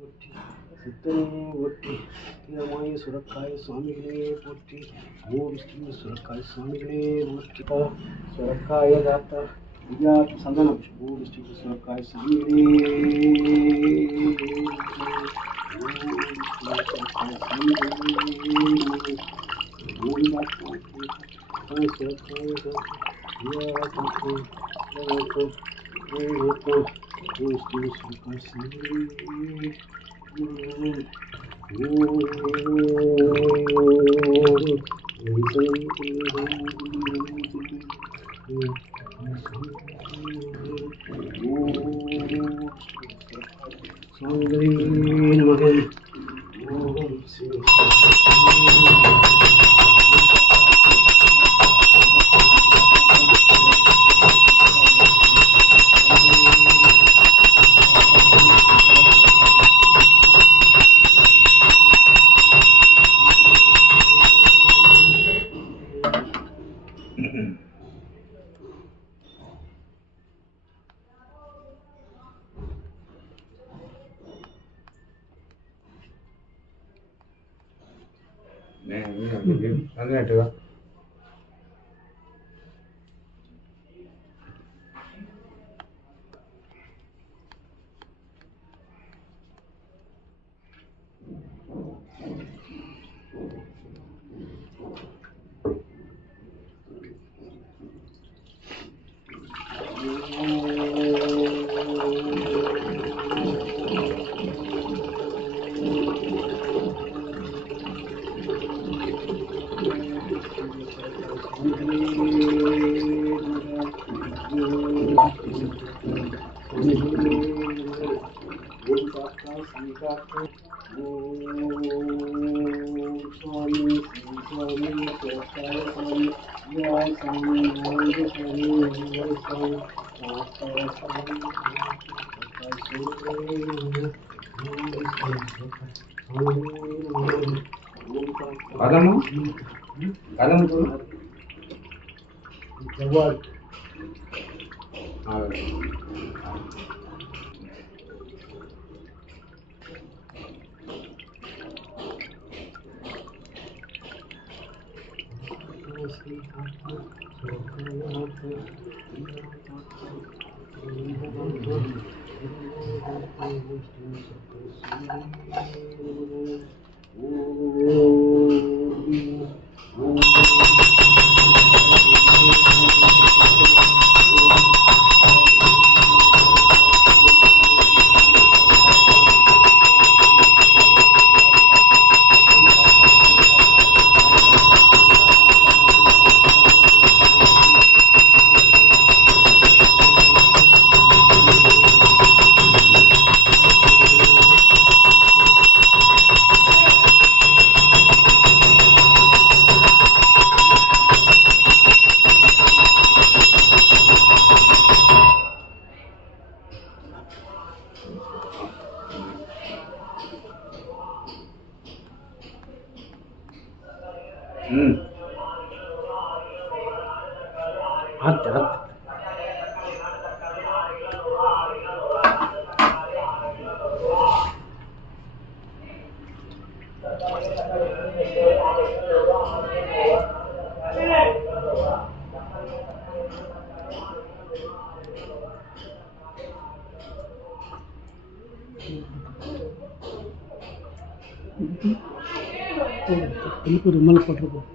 போற்றி, சித்தனே போற்றி, தீரமாய சுரக்காய சுவாமிகளே போற்றி, ஓம் ஸ்ரீ சுரக்காய சுவாமிகளே போற்றி. சுரக்காய தாத்தா ஐயா சந்தனம், ஓம் ஸ்ரீ சுரக்காய சுவாமிகளே, மேலே போட்டிருக்கோம்.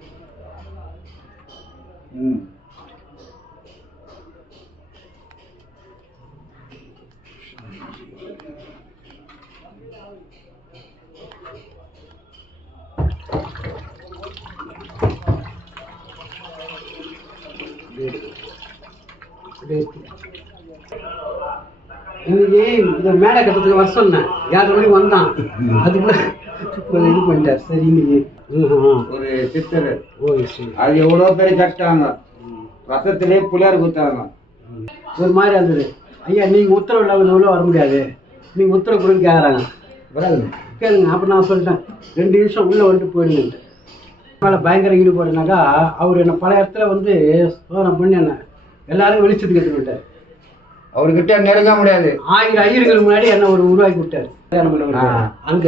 இன்னைக்கு இதை மேடை கட்டத்துக்கு வர சொன்னேன், 7:30 மணிக்கு வந்தான். அதுக்குள்ள இது பண்ணிட்டார். சரி, இன்னைக்கு ஒரு சித்தர் அது எவ்வளோ பேர் கட்டாங்க, ரசத்திலே புளியார் கொடுத்தாங்க. ஒரு மாதிரி இருந்தது. ஐயா நீங்கள் உத்தரவு இல்லாமல் வர முடியாது, நீங்கள் உத்தரவு கொடுன்னு கேட்குறாங்க. கேளுங்க. அப்போ நான் சொல்லிட்டேன் 2 நிமிஷம் உள்ளே வந்துட்டு போயிடுங்கன்ட்டு. மேலே பயங்கர ஈடுபாடுனாக்கா அவர் என்னை பல இடத்துல சோதனை பண்ணி என்ன எல்லாரும் வெளிச்சத்துக்கு எடுத்துக்கிட்டார். அவர்கிட்ட நெருங்க முடியாது. 1000 ஐயர்களுக்கு முன்னாடி என்ன ஒரு உருவாக்கி விட்டார். அங்க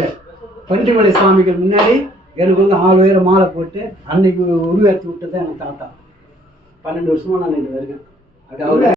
பன்றிமலை சாமிகள் முன்னாடி எனக்கு வந்து 4 உயரம் மாலை போட்டு அன்னைக்கு உருவாக்கி விட்டதான் எனக்கு தாத்தா. 12 வருஷமா நான் இது வருவேன். அது